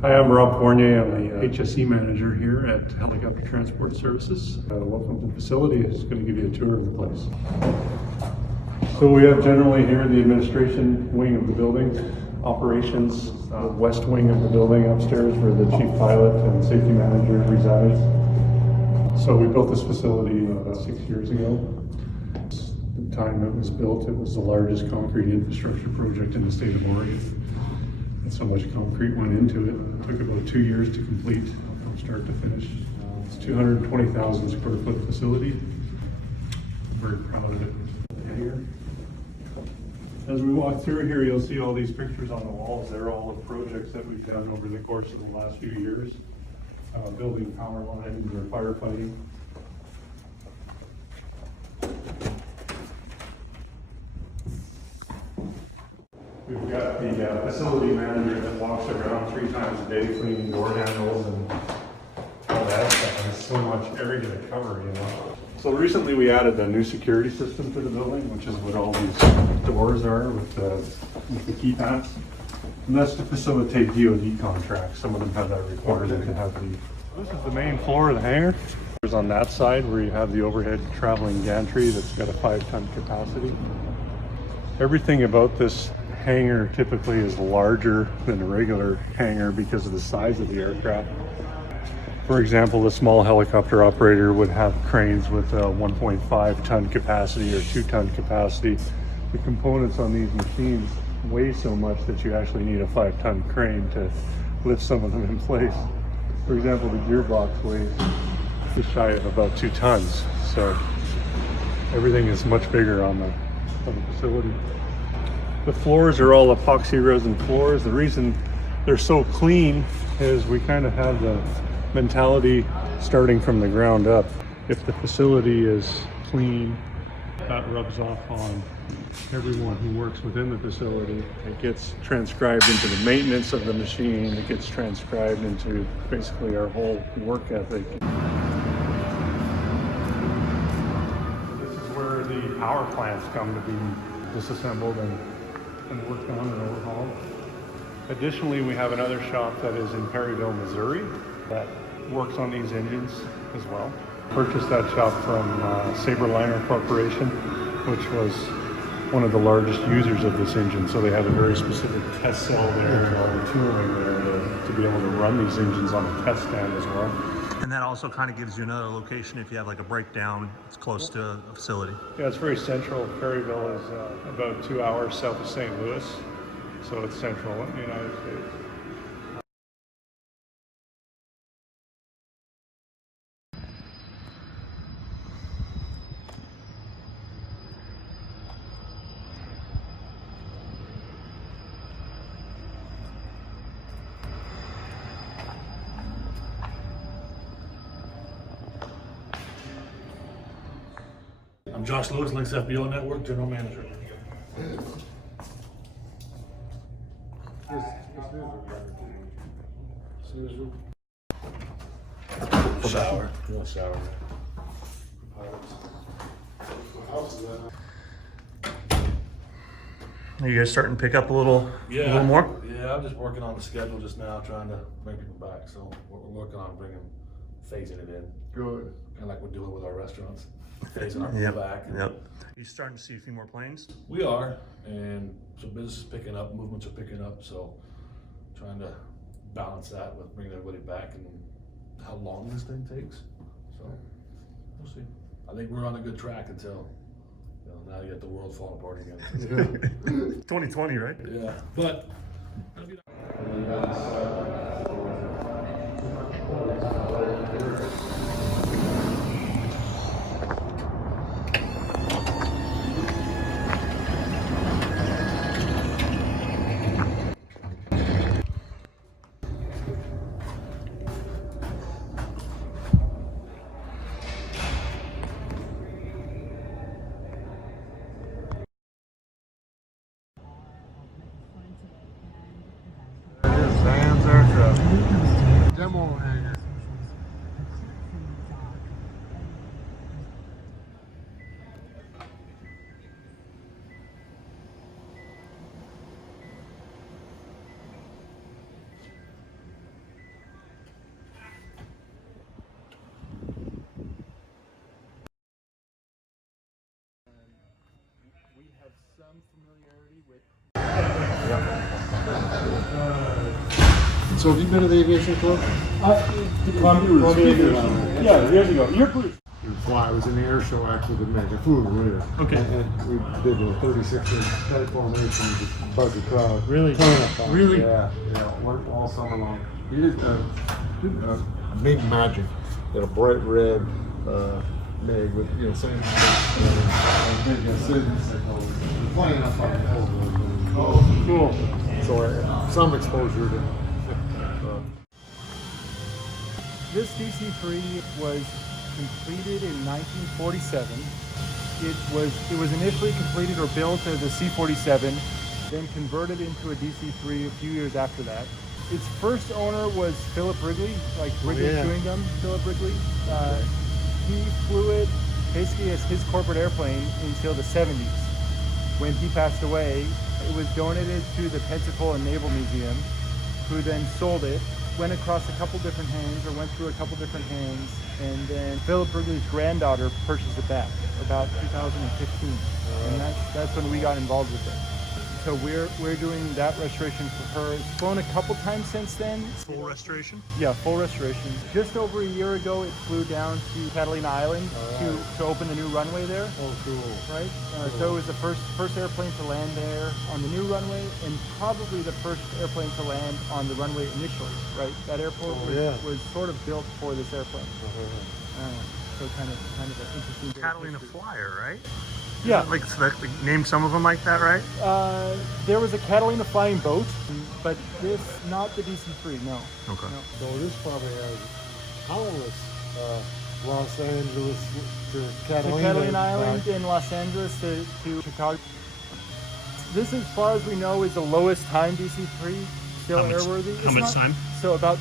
Hi, I'm Rob Fournier. I'm the HSE manager here at Helicopter Transport Services. Welcome to the facility. It's going to give you a tour of the place. So we have generally here the administration wing of the building, operations, the west wing of the building upstairs where the chief pilot and safety manager resides. So we built this facility about 6 years ago. The time it was built, it was the largest concrete infrastructure project in the state of Oregon. And so much concrete went into it. It took about 2 years to complete from start to finish. It's a 220,000 square foot facility. I'm very proud of it. Here. As we walk through here, you'll see all these pictures on the walls. They're all of projects that we've done over the course of the last few years. Building power lines or firefighting. We've got the facility manager that walks around 3 times a day cleaning door handles and all that stuff. There's so much area to cover, you know. So recently we added a new security system to the building, which is what all these doors are with the keypads. And that's to facilitate DoD contracts. Some of them have that requirement to have the... This is the main floor of the hangar. There's on that side where you have the overhead traveling gantry that's got a 5-ton capacity. Everything about this hangar typically is larger than a regular hangar because of the size of the aircraft. For example, the small helicopter operator would have cranes with a 1.5-ton capacity or 2-ton capacity. The components on these machines weigh so much that you actually need a 5-ton crane to lift some of them in place. For example, the gearbox weighs just shy of about 2 tons. So everything is much bigger on the facility. The floors are all epoxy resin floors. The reason they're so clean is we kind of have the mentality starting from the ground up. If the facility is clean, that rubs off on everyone who works within the facility. It gets transcribed into the maintenance of the machine. It gets transcribed into basically our whole work ethic. This is where the power plants come to be disassembled and worked on and overhauled. Additionally, we have another shop that is in Perryville, Missouri that works on these engines as well. Purchased that shop from Saberliner Corporation, which was one of the largest users of this engine. So they have a very specific test cell there and all the tooling there to be able to run these engines on a test stand as well. And that also kind of gives you another location if you have like a breakdown. It's close to a facility. Yeah, it's very central. Perryville is about 2 hours south of St. Louis, so it's central in the United States. I'm Josh Lewis, Lynx FBO Network General Manager. Shower. You want a shower? Are you guys starting to pick up a little more? Yeah, I'm just working on the schedule just now, trying to bring people back. So we're working on phasing it in. Good. Kind of like we're doing with our restaurants. Phasing our people back. Yep. You starting to see a few more planes? We are, and so business is picking up, movements are picking up. So trying to balance that with bringing everybody back and how long this thing takes. So we'll see. I think we're on a good track until now you get the world fall apart again. 2020, right? Yeah, but. Demo hangar. some familiarity with. So have you been to the aviation club? Yeah, years ago. You're Bruce. We fly. I was in the air show actually with Meg. I flew over here. Okay. And we did a 36-inch head formation with this buzzy crowd. Really? Ton of fun. Really? Yeah. Went all summer long. He did big magic. Got a bright red Meg with same big incision signals. Playing up on the hill. Oh, cool. So some exposure to. This DC-3 was completed in 1947. It was initially completed or built as a C-47, then converted into a DC-3 a few years after that. Its first owner was Philip Wrigley, like Wrigley chewing gum, Philip Wrigley. He flew it basically as his corporate airplane until the 70s. When he passed away, it was donated to the Pensacola Naval Museum, who then sold it, went across a couple different hands, or went through a couple different hands, and then Philip Wrigley's granddaughter purchased it back about 2015, and that's when we got involved with it. So we're doing that restoration for her. It's flown a couple times since then. Full restoration? Yeah, full restoration. Just over a year ago, it flew down to Catalina Island to open the new runway there. Oh, cool. Right? So it was the first airplane to land there on the new runway, and probably the first airplane to land on the runway initially, right? That airport was sort of built for this airplane. So kind of an interesting bit of Catalina history. Flyer, right? Yeah. Like, name some of them like that, right? There was a Catalina flying boat, but this, not the DC-3, no. Okay. No. So this probably has countless Los Angeles to Catalina. To Catalina Island in Los Angeles to Chicago. This, as far as we know, is the lowest time DC-3, still airworthy. How much time? So about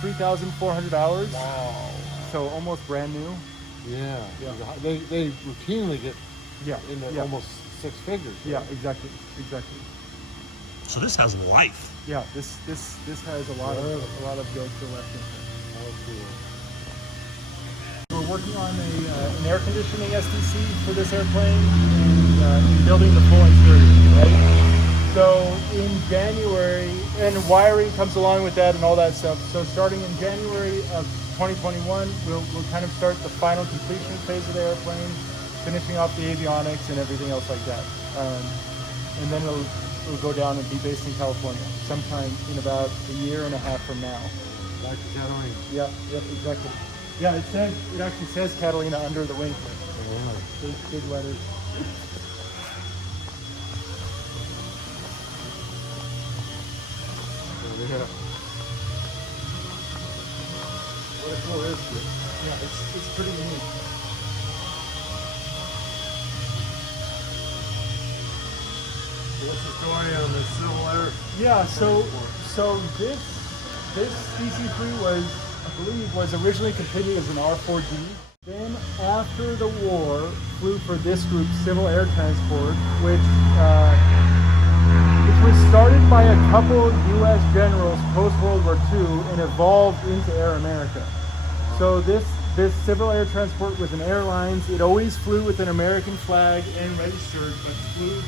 3,400 hours. Wow. So almost brand new. Yeah. They routinely get into almost six figures. Right? Yeah, exactly. So this has life. Yeah, this has a lot of jokes left in it. Oh, cool. We're working on an air conditioning SDC for this airplane and building the full interior, right? So in January, and wiring comes along with that and all that stuff. So starting in January of 2021, we'll kind of start the final completion phase of the airplane, finishing off the avionics and everything else like that. And then it'll go down and be based in California sometime in about a year and a half from now. Back to Catalina. Yep, exactly. Yeah, it actually says Catalina under the wing. Big letters. Yeah. What a cool history. Yeah, it's pretty unique. What's the story on the Civil Air? Yeah, so this DC-3 was originally completed as an R4D. Then after the war, flew for this group, Civil Air Transport, which was started by a couple U.S. generals post-World War II and evolved into Air America. So this Civil Air Transport was an airlines. It always flew with an American flag and registered, but flew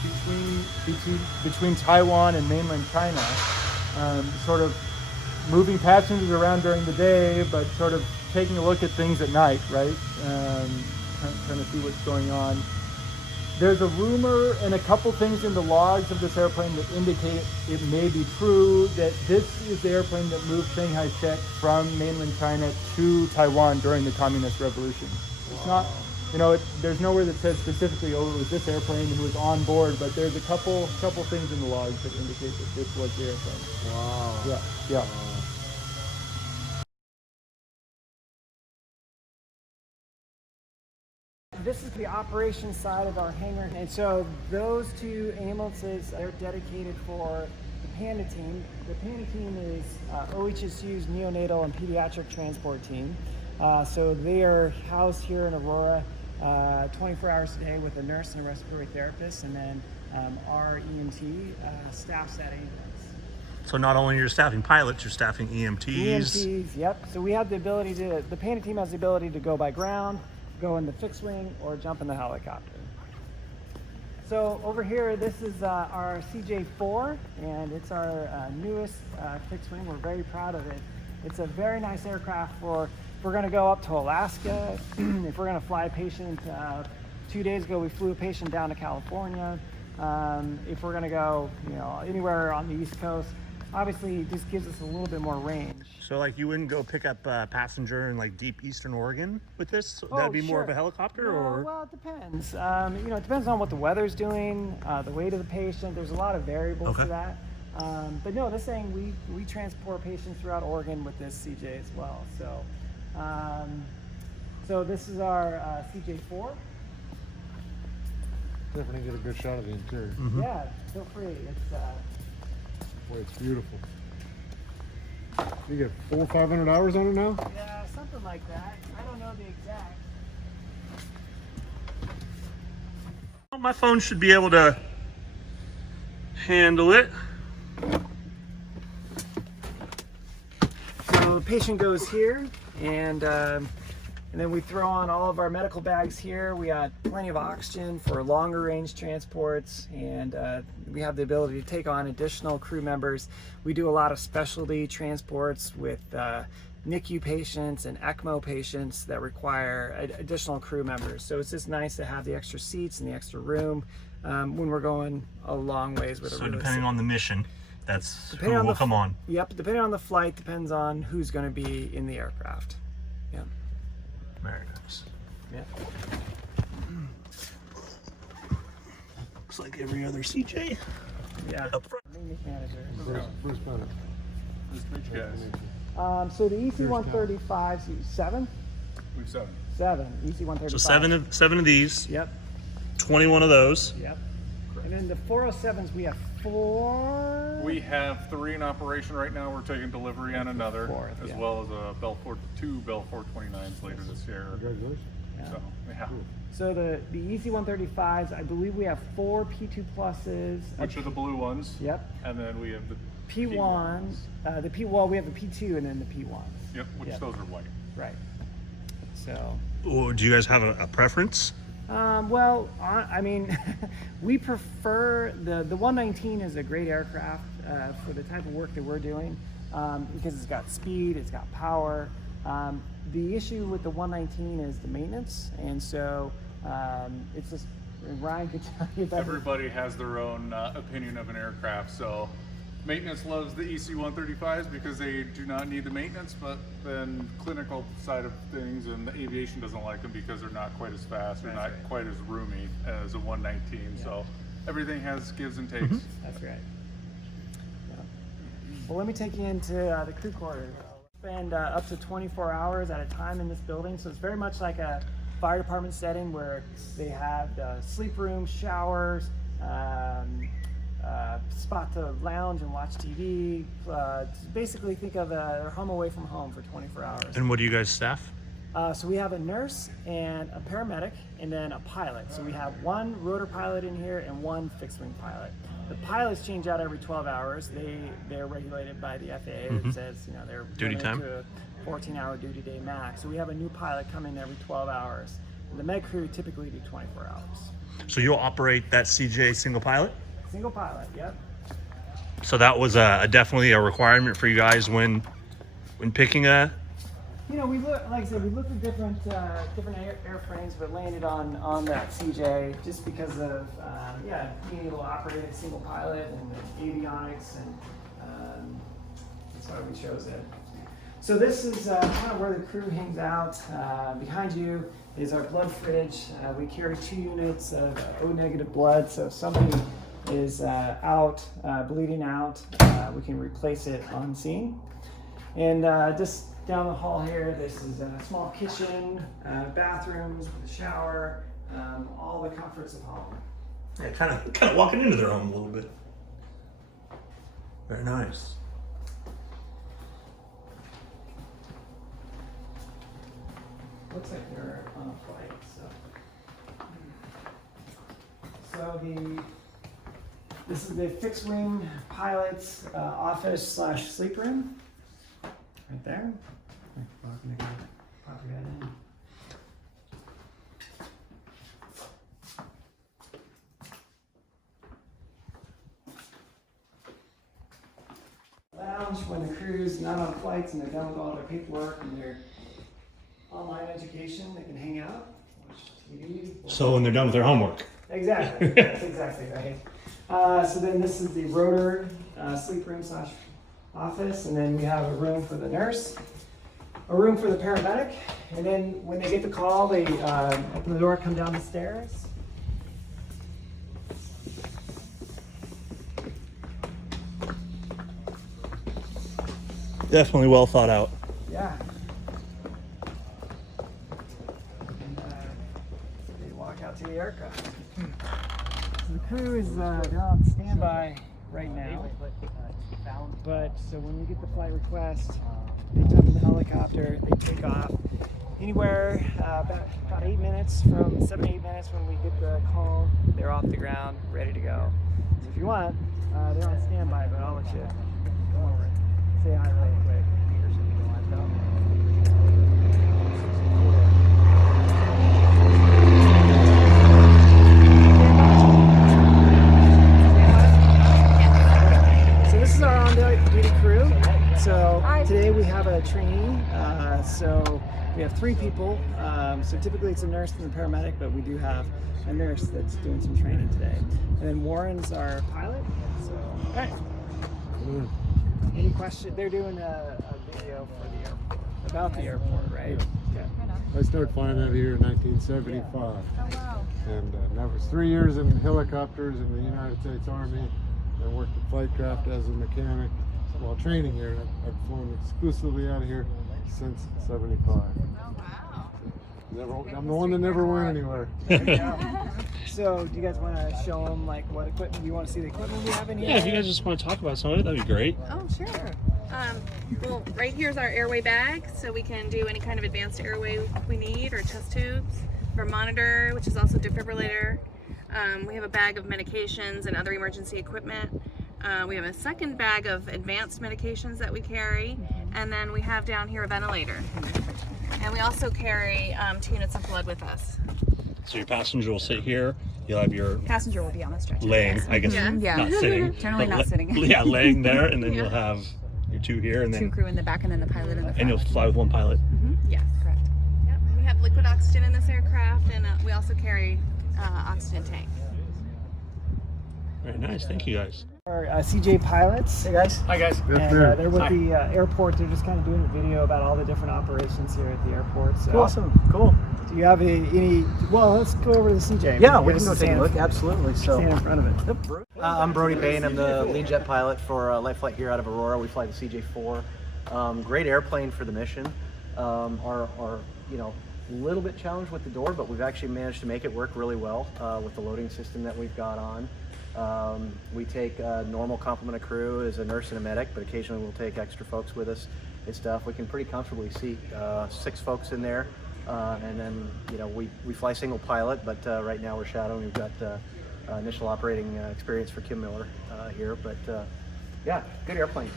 between Taiwan and mainland China, sort of moving passengers around during the day, but sort of taking a look at things at night, right? Trying to see what's going on. There's a rumor and a couple things in the logs of this airplane that indicate it may be true that this is the airplane that moved Chiang Kai-shek from mainland China to Taiwan during the Communist Revolution. It's not, there's nowhere that says specifically, it was this airplane who was on board, but there's a couple things in the logs that indicate that this was the airplane. Wow. Yeah. This is the operations side of our hangar, and so those two ambulances are dedicated for the Panda team. The Panda team is OHSU's neonatal and pediatric transport team. So they are housed here in Aurora 24 hours a day with a nurse and a respiratory therapist, and then our EMT staffs that ambulance. So not only you're staffing pilots, you're staffing EMTs. EMTs, yep. So we have the ability the Panda team has the ability to go by ground, go in the fixed wing, or jump in the helicopter. So over here, this is our CJ4, and it's our newest fixed wing. We're very proud of it. It's a very nice aircraft for, if we're gonna go up to Alaska, if we're gonna fly a patient, 2 days ago we flew a patient down to California. If we're gonna go, you know, anywhere on the East Coast, obviously it just gives us a little bit more range. So like you wouldn't go pick up a passenger in like deep Eastern Oregon with this? That'd be more of a helicopter No, or? Well, it depends. You know, it depends on what the weather's doing, the weight of the patient. There's a lot of variables to that. But no, this thing, we transport patients throughout Oregon with this CJ as well. So, so this is our CJ4. Definitely get a good shot of the interior. Yeah, feel free. It's Boy, it's beautiful. You get 400 or 500 hours on it now? yeah, something like that. I don't know the exact. My phone should be able to handle it. So the patient goes here, and then we throw on all of our medical bags here. We got plenty of oxygen for longer range transports, and we have the ability to take on additional crew members. We do a lot of specialty transports with NICU patients and ECMO patients that require additional crew members. So it's just nice to have the extra seats and the extra room when we're going a long ways with a So really depending sick. on the mission, that's Depending who on will the come on. Yep, depending on the flight, depends on who's going to be in the aircraft. Yeah. Very nice. Yeah. Looks like every other CJ. Yeah. Up front. Maintenance manager. Bruce Bennett. Nice to meet you guys. So the EC-135's 7? We've 7. 7. EC-135. So seven of these, Yep. 21 of those. Yep. And then the 407s, we have 4. We have 3 in operation right now. We're taking delivery on another, Fourth, as yeah. well as a two Bell 429s later this year. Congratulations. So, yeah. So the EC-135s, I believe we have 4 P2 pluses. Which are the blue ones. Yep. And then we have the P1. We have the P2 and then the P1s. Yep, which Yep. those are white. Right. So. Oh, do you guys have a preference? Well, I mean, we prefer the 119 is a great aircraft for the type of work that we're doing because it's got speed, it's got power. The issue with the 119 is the maintenance, and so it's just, Ryan could tell you that. Everybody has their own opinion of an aircraft, so maintenance loves the EC-135s because they do not need the maintenance, but then clinical side of things and the aviation doesn't like them because they're not quite as fast or not quite as roomy as a 119. Yeah. So everything has gives and takes. That's right. Yeah. Well, let me take you into the crew quarters. Spend up to 24 hours at a time in this building, so it's very much like a fire department setting where they have sleep rooms, showers, spot to lounge and watch TV. Basically think of their home away from home for 24 hours. And what do you guys staff? So we have a nurse and a paramedic and then a pilot. So we have 1 rotor pilot in here and 1 fixed wing pilot. The pilots change out every 12 hours. They're regulated by the FAA. It says, you know, they're Duty limited time? to a 14-hour duty day max. So we have a new pilot come in every 12 hours. The med crew typically do 24 hours. So you'll operate that CJ single pilot? Single pilot, yep. So that was definitely a requirement for you guys when picking a. You know, we look, like I said, we looked at different airframes, but landed on that CJ just because of being able to operate a single pilot and avionics, and that's why we chose it. So this is kind of where the crew hangs out. Behind you is our blood fridge. We carry 2 units of O-negative blood, so if somebody is bleeding out, we can replace it on scene. And just down the hall here, this is a small kitchen, bathrooms, with a shower, all the comforts of home. Yeah, kind of walking into their home a little bit. Very nice. Looks like they're on a flight, so. This is the fixed wing pilot's office / sleep room. Right there. Pop that in. lounge when the crew's not on flights and they're done with all their paperwork and their online education. They can hang out, watch TV. So when they're done with their homework. Exactly. That's exactly right. So then this is the rotor sleep room / office, and then we have a room for the nurse, a room for the paramedic, and then when they get the call, they open the door, come down the stairs. Definitely well thought out. Yeah. And they walk out to the aircraft. So the crew is they're on standby right now. But so when we get the flight request, they jump in the helicopter, they take off. Anywhere about 8 minutes, from 7 to 8 minutes when we get the call, they're off the ground, ready to go. So if you want, they're on standby, but I'll let you come over and say hi really quick. So this is our on-duty crew. So today we have a trainee. So we have 3 people. So typically it's a nurse and a paramedic, but we do have a nurse that's doing some training today. And then Warren's our pilot. So, okay. Any questions? They're doing a video for the airport, about the airport, right? Yeah. I started flying out here in 1975. Oh, wow. And that was 3 years in helicopters in the United States Army. I worked at flight craft as a mechanic while training here. I've flown exclusively out of here since '75. Oh, wow. I'm the one that never went anywhere. So, do you guys want to show them like what equipment? Do you want to see the equipment we have in here? Yeah, if you guys just want to talk about some of it, that'd be great. Oh, sure. Well, right here's our airway bag, so we can do any kind of advanced airway we need, or chest tubes, our monitor, which is also defibrillator. We have a bag of medications and other emergency equipment. We have a second bag of advanced medications that we carry, and then we have down here a ventilator. And we also carry 2 units of blood with us. So your passenger will sit here. You'll have your Passenger will be on the stretcher. laying, yes. I guess, Yeah. not sitting. Generally but not sitting. Yeah, laying there, and then Yeah. you'll have your 2 here, and 2 then crew in the back and then the pilot in the front. and you'll fly with 1 pilot. Yes. Correct. Yep. We have liquid oxygen in this aircraft, and we also carry oxygen tank. Very nice. Thank you guys. Our CJ pilots. Hey guys. Hi guys. And they're with the airport. They're just kind of doing a video about all the different operations here at the airport. So, Awesome, cool. do you have any? Well, let's go over to the CJ. Yeah, You we guys can go take a stand- look. Absolutely. Stand in So, front of it. I'm Brody Bain. I'm the lead jet pilot for Light Flight here out of Aurora. We fly the CJ4. Great airplane for the mission. Our a little bit challenged with the door, but we've actually managed to make it work really well with the loading system that we've got on. We take a normal complement of crew as a nurse and a medic, but occasionally we'll take extra folks with us and stuff. We can pretty comfortably seat 6 folks in there, and then we fly single pilot, but right now we're shadowing. We've got initial operating experience for Kim Miller here, but yeah, good airplane.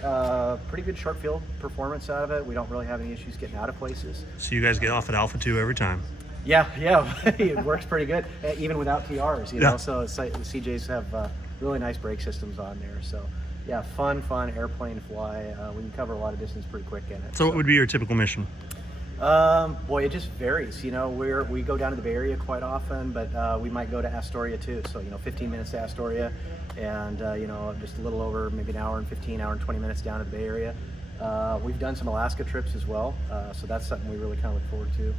Pretty good short field performance out of it. We don't really have any issues getting out of places. So you guys get off at Alpha 2 every time. Yeah, it works pretty good, even without TRs, you know. Yeah. So the CJs have really nice brake systems on there. So yeah, fun airplane fly. We can cover a lot of distance pretty quick in it. So what would be your typical mission? Boy, it just varies. We go down to the Bay Area quite often, but we might go to Astoria too. So 15 minutes to Astoria, and just a little over maybe an hour and 20 minutes down to the Bay Area. We've done some Alaska trips as well, so that's something we really kind of look forward to.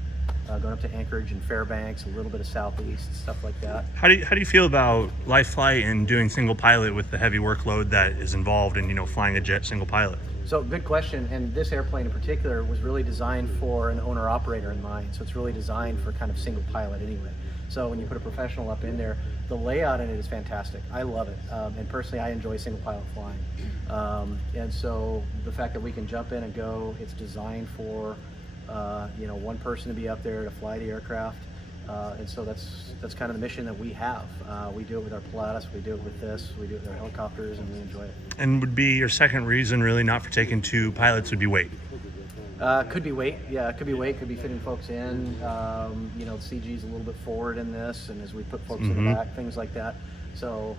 Going up to Anchorage and Fairbanks, a little bit of Southeast, stuff like that. How do you feel about life flight and doing single pilot with the heavy workload that is involved in flying a jet single pilot? So good question, and this airplane in particular was really designed for an owner-operator in mind, so it's really designed for kind of single pilot anyway. So when you put a professional up in there, the layout in it is fantastic. I love it, and personally I enjoy single pilot flying. And so the fact that we can jump in and go, it's designed for one person to be up there to fly the aircraft, and so that's kind of the mission that we have. We do it with our Pilatus, we do it with this, we do it with our helicopters, and we enjoy it. And would be your second reason really not for taking 2 pilots would be weight? Could be weight, yeah, it could be weight, could be fitting folks in. The CG's a little bit forward in this, and as we put folks in the back, things like that. So,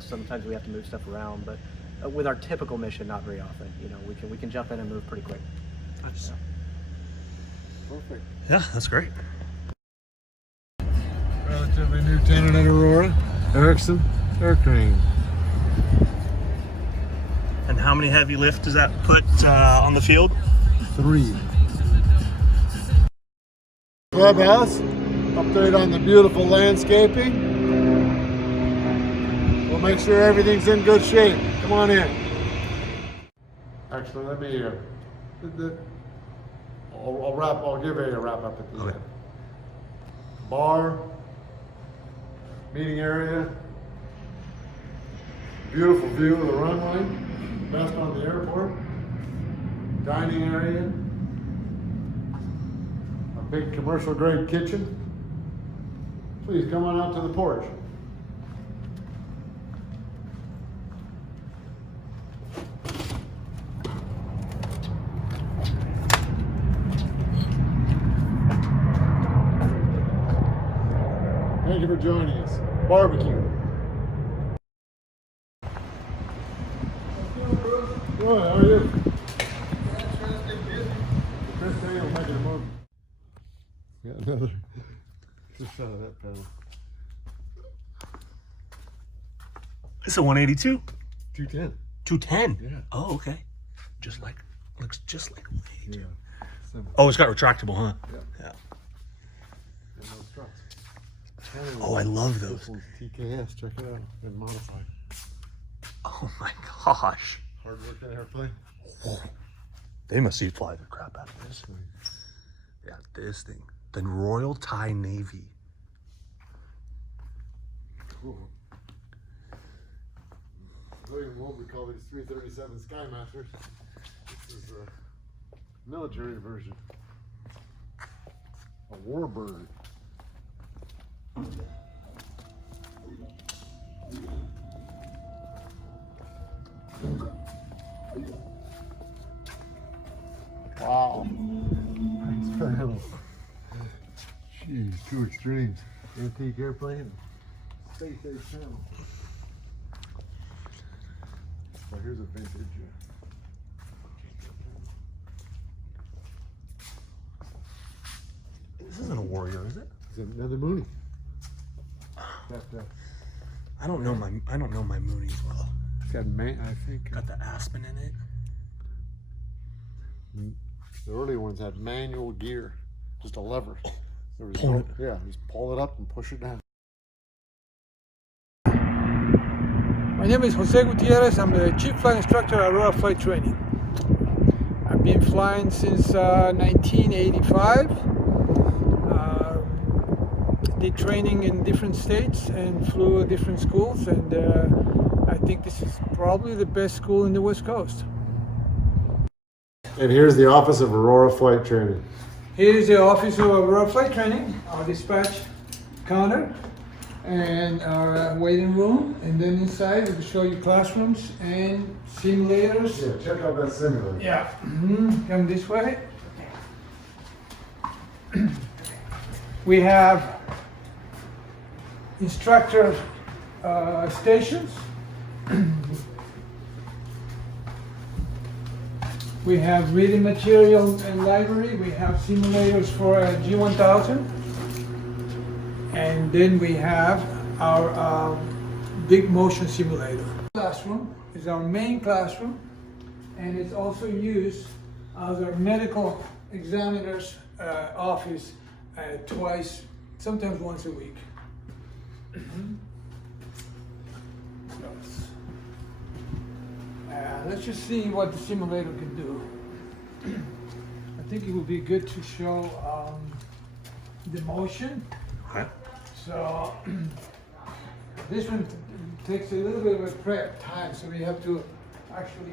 sometimes we have to move stuff around, but with our typical mission, not very often. You know, we can jump in and move pretty quick. Nice. Perfect. Yeah, that's great. Relatively new tenant at Aurora, Erickson Air Crane. And how many heavy lift does that put on the field? 3. Clubhouse, update on the beautiful landscaping. We'll make sure everything's in good shape. Come on in. Actually, let me, I'll give a wrap up at the end. Bar, meeting area, beautiful view of the runway, best on the airport, dining area, a big commercial grade kitchen. Please come on out to the porch. Thank you for joining us. Barbecue. Good, how are you? Chris Daniel making a move. Got another. Just out of that pedal. It's a 182. 210. 210. Yeah. Oh, okay. Looks just like a 182. Yeah. Simple. Oh, it's got retractable, huh? Yeah. And those struts. Oh, I love those. This one's TKS, check it out. Been modified. Oh my gosh. Hard working airplane. Oh, they must fly the crap out of this. Yeah, this thing. The Royal Thai Navy. Cool. William Wolbe, we call these 337 Skymasters. This is a military version. A warbird. Wow. Nice panel. Jeez, two extremes. Antique airplane, space age panel. So here's a vintage. This isn't a Warrior, is it? It's another Mooney. I don't know my Moonies well. It's got I think. Got the Aspen in it. The earlier ones had manual gear, just a lever. There was Pull it. Yeah, just pull it up and push it down. My name is Jose Gutierrez. I'm the Chief Flight Instructor at Aurora Flight Training. I've been flying since 1985. Did training in different states and flew at different schools, and I think this is probably the best school in the West Coast. And here's the office of Aurora Flight Training. Here's the office of Aurora Flight Training, our dispatch counter, and our waiting room. And then inside, we'll show you classrooms and simulators. Yeah, check out that simulator. Yeah, come this way. We have instructor stations. We have reading material and library. We have simulators for G1000. And then we have our big motion simulator. Classroom is our main classroom, and it's also used as our medical examiner's office twice, sometimes once a week. Let's just see what the simulator can do. I think it would be good to show the motion. Okay. So this one takes a little bit of a prep time, so we have to actually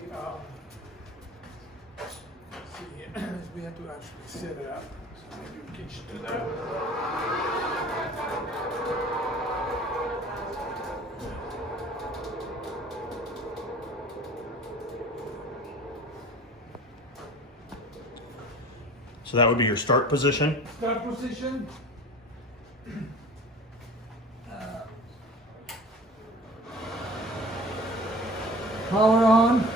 we have to actually set it up. So maybe we can just do that. So that would be your start position. Start position. Power on.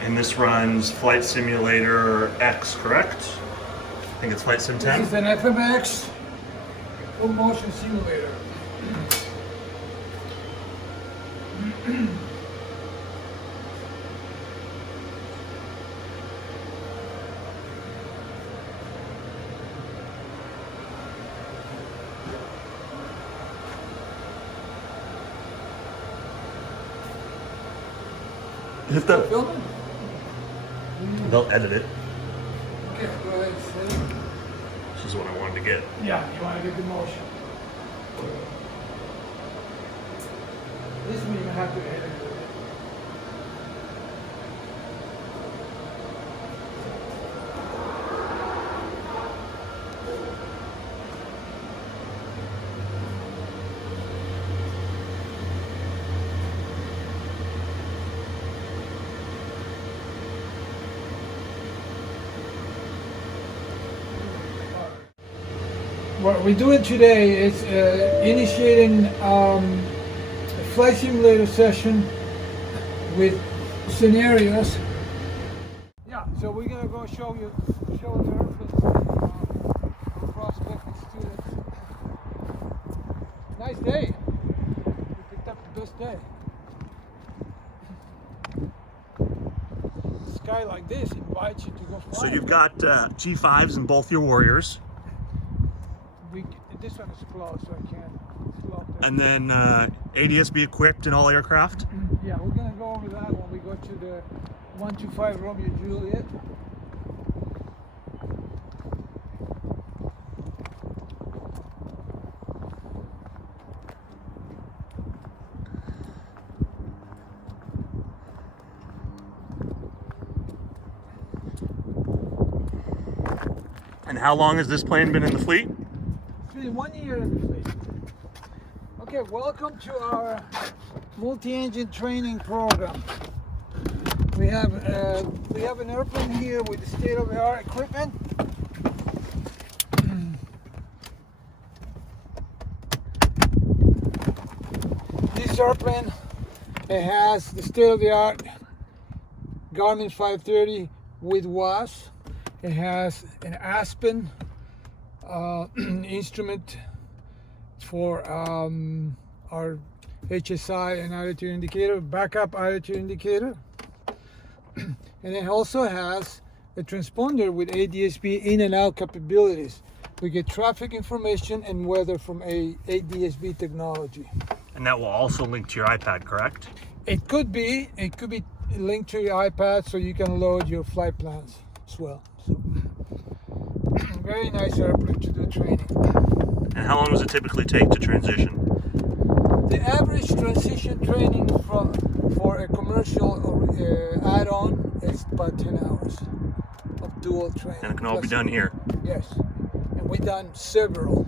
And this runs Flight Simulator X, correct? I think it's Flight Sim 10. This is an FMX full motion simulator. Hit that. Filming? They'll edit it. Okay, go ahead. Steady. This is what I wanted to get. Yeah, you want to get the motion. This one you have to edit it. What we're doing today is initiating a flight simulator session with scenarios. Yeah, so we're gonna go show the airplanes to prospective students. Nice day. We picked up the best day. A sky like this invites you to go fly. So you've got G5s in both your Warriors. This one is closed, so I can't slot that. And then ADS-B equipped in all aircraft? Yeah, we're gonna go over that when we go to the 125 Romeo Juliet. And how long has this plane been in the fleet? It's been 1 year in the fleet. Okay, welcome to our multi-engine training program. We have an airplane here with state-of-the-art equipment. This airplane, it has the state-of-the-art Garmin 530 with WAS. It has an Aspen instrument for our HSI and altitude indicator, backup altitude indicator. And it also has a transponder with ADS-B in and out capabilities. We get traffic information and weather from ADS-B technology. And that will also link to your iPad, correct? It could be linked to your iPad so you can load your flight plans as well. So, very nice airplane to do training. And how long does it typically take to transition? The average transition training for a commercial add-on is about 10 hours of dual training. And it can all be done here? Yes, and we've done several.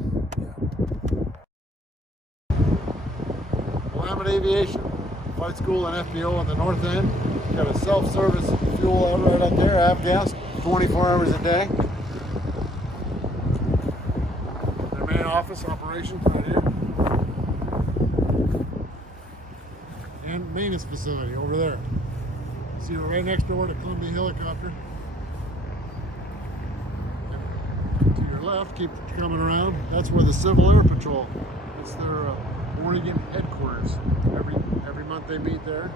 Willamette Aviation Flight School and FBO on the north end. Got a self-service fuel out right up there, avgas, 24 hours a day. Their main office operations right here. And maintenance facility over there. See, we're right next door to Columbia Helicopter. And to your left, keep coming around, that's where the Civil Air Patrol, it's their Oregon headquarters. Every month they meet there.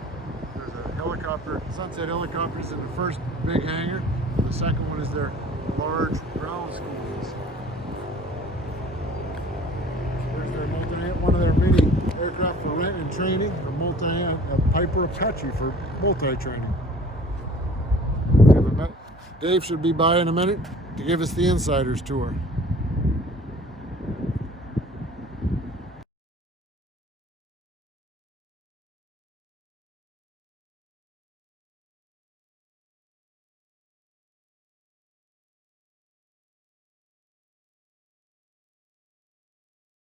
There's a helicopter, Sunset Helicopters in the first big hangar. The second one is their large ground schools. There's their one of their mini aircraft for rent and training, a Piper Apache for multi-training. Dave should be by in a minute to give us the insider's tour.